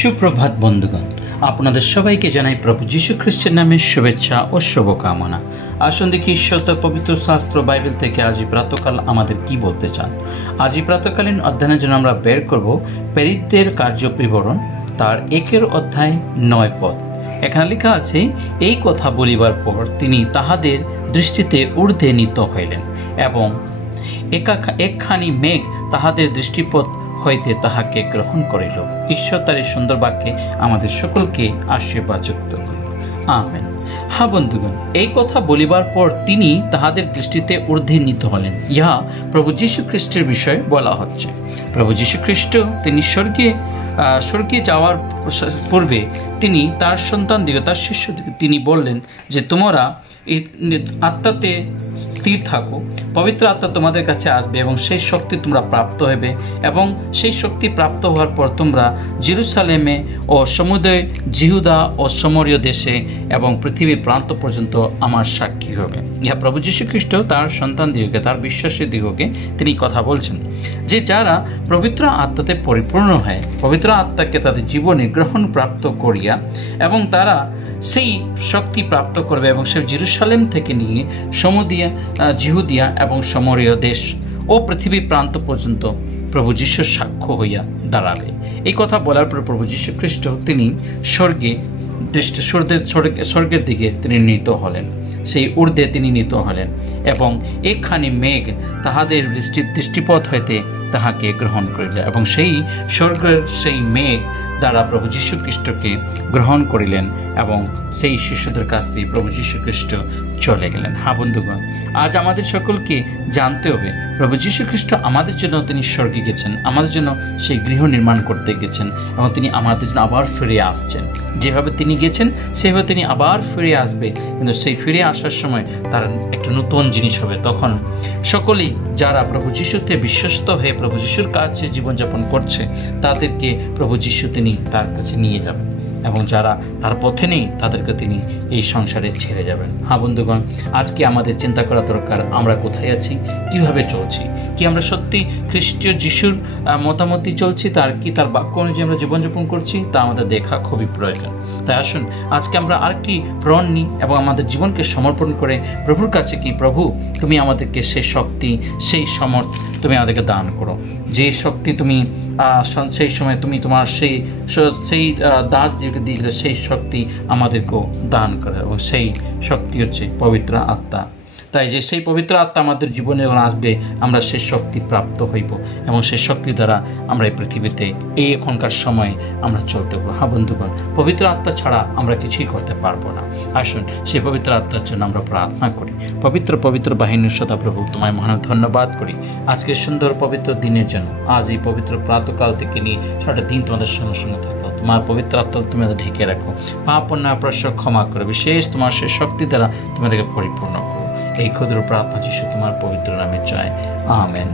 সুপ্রভাত বন্ধুগণ, আপনাদের সবাইকে জানাই প্রভু যীশু খ্রিস্টের নামে শুভেচ্ছা ও শুভকামনা। আসুন দেখি ঈশ্বর তার পবিত্র শাস্ত্র বাইবেল থেকে আজই প্রাতকাল আমাদের কি বলতে চান। আজই প্রাতকালীন অধ্যয়নের জন্য আমরা বের করব প্রেরিতদের কার্য বিবরণ, তার 1 অধ্যায় 9 পদ। এখানে লেখা আছে, এই কথা বলিবার পর তিনি তাহাদের দৃষ্টিতে ঊর্ধ্বে নীত হইলেন এবং একখানি মেঘ তাহাদের দৃষ্টিপথ হইতে তাহাকে গ্রহণ করিল। ঈশ্বর তার এই সুন্দর বাক্যে আমাদের সকলকে আশীর্বাদ যুক্ত করিল। আমেন। হ্যাঁ বন্ধুগণ, এই কথা বলিবার পর তিনি তাহাদের দৃষ্টিতে ঊর্ধ্বে নীত হলেন। ইহা প্রভু যীশু খ্রিস্টের বিষয়ে বলা হচ্ছে। প্রভু যীশু খ্রিস্ট তিনি স্বর্গে যাওয়ার পূর্বে তিনি তার সন্তানদিকে, তার শিষ্যদিকে তিনি বললেন যে তোমরা এই আত্মাতে স্থির থাকো, পবিত্র আত্মা তোমাদের কাছে আসবে এবং সেই শক্তি তোমরা প্রাপ্ত হবে এবং সেই শক্তি প্রাপ্ত হওয়ার পর তোমরা জেরুসালেমে ও সমুদয় জিহুদা ও সমরীয় দেশে এবং পৃথিবীর প্রান্ত পর্যন্ত আমার সাক্ষী হবে। ইহা প্রভু যীশু খ্রিস্ট তার সন্তানদিগকে, তার বিশ্বাসীর দিগকে তিনি কথা বলছেন যে যারা পবিত্র আত্মাতে পরিপূর্ণ হয়, পবিত্র আত্মাকে তাদের জীবনে গ্রহণ প্রাপ্ত করিয়া এবং তারা সেই শক্তি প্রাপ্ত করবে এবং সে জেরুসালেম থেকে নিয়ে জিহুদিয়া এবং সমরীয় দেশ ও পৃথিবীর প্রান্ত পর্যন্ত প্রভু যীশুর সাক্ষ্য হইয়া দাঁড়াবে। এই কথা বলার পর প্রভু যীশু খ্রিস্ট তিনি স্বর্গের দিকে তিনি নীত হলেন, সেই ঊর্ধ্বে তিনি নীত হলেন এবং একখানি মেঘ তাহাদের দৃষ্টিপথ হইতে তাহাকে গ্রহণ করিল এবং সেই স্বর্গের সেই মেঘ দ্বারা প্রভু যীশু খ্রিস্টকে গ্রহণ করিলেন এবং সেই শিষ্যদের কাছ থেকে প্রভু যীশু খ্রিস্ট চলে গেলেন। হ্যাঁ বন্ধুগণ, আজ আমাদের সকলকে জানতে হবে প্রভু যীশু খ্রিস্ট আমাদের জন্য তিনি স্বর্গে গেছেন, আমাদের জন্য সেই গৃহ নির্মাণ করতে গেছেন এবং তিনি আমাদের জন্য আবার ফিরে আসছেন। যেভাবে তিনি গেছেন সেভাবে তিনি আবার ফিরে আসবে, কিন্তু সেই ফিরে আসার সময় তার একটা নতুন জিনিস হবে। তখন সকলেই যারা প্রভু যীশুতে বিশ্বস্ত হয়ে প্রভু যীশুর কাছে জীবনযাপন করছে তাদেরকে প্রভু যীশু তিনি তার কাছে নিয়ে যাবেন এবং যারা তার পথে নেই তাদেরকে তিনি এই সংসারে ছেড়ে যাবেন। হ্যাঁ বন্ধুগণ, আজকে আমাদের চিন্তা করা দরকার, আমরা কোথায় আছি, কিভাবে চলছি, কি আমরা সত্যি খ্রিস্টীয় যিশুর মতামতই চলছি, তার বাক্য অনুযায়ী আমরা জীবনযাপন করছি, তা আমাদের দেখা খুবই প্রয়োজন। তাই আসুন আজকে আমরা আরেকটি প্রণ নিই এবং আমাদের জীবনকে সমর্পণ করে প্রভুর কাছে কি, প্রভু তুমি আমাদেরকে সেই শক্তি, সেই সমর্থ তুমি আমাদেরকে দান করো, যে শক্তি তুমি সেই সময় তুমি তোমার সেই দাসদেরকে দিয়েছিলে, সেই শক্তি আমাদেরকেও দান করে এবং সেই শক্তি হচ্ছে পবিত্র আত্মা। তাই যে সেই পবিত্র আত্মা আমাদের জীবনে যখন আসবে আমরা সেই শক্তি প্রাপ্ত হইব এবং সেই শক্তি দ্বারা আমরা এই পৃথিবীতে এই এখনকার সময়ে আমরা চলতে পারবো। হ্যাঁ বন্ধুগণ, পবিত্র আত্মা ছাড়া আমরা কিছুই করতে পারবো না। আসুন সেই পবিত্র আত্মার জন্য আমরা প্রার্থনা করি। পবিত্র বাহিনীর সদা প্রভু তোমায় মহান ধন্যবাদ করি আজকের সুন্দর পবিত্র দিনের জন্য। আজ এই পবিত্র প্রাতকাল থেকে নিয়ে সারাটা দিন তোমাদের সঙ্গে সঙ্গে থাকো, তোমার পবিত্র আত্মা তুমি ঢেকে রাখো, পাপ অন্যায় অপরাধ ক্ষমা করো, বিশেষ তোমার সেই শক্তি দ্বারা তোমাদেরকে পরিপূর্ণ করো। এই ক্ষুদ্র প্রার্থনা যিশু তোমার পবিত্র নামে চাই, আমেন।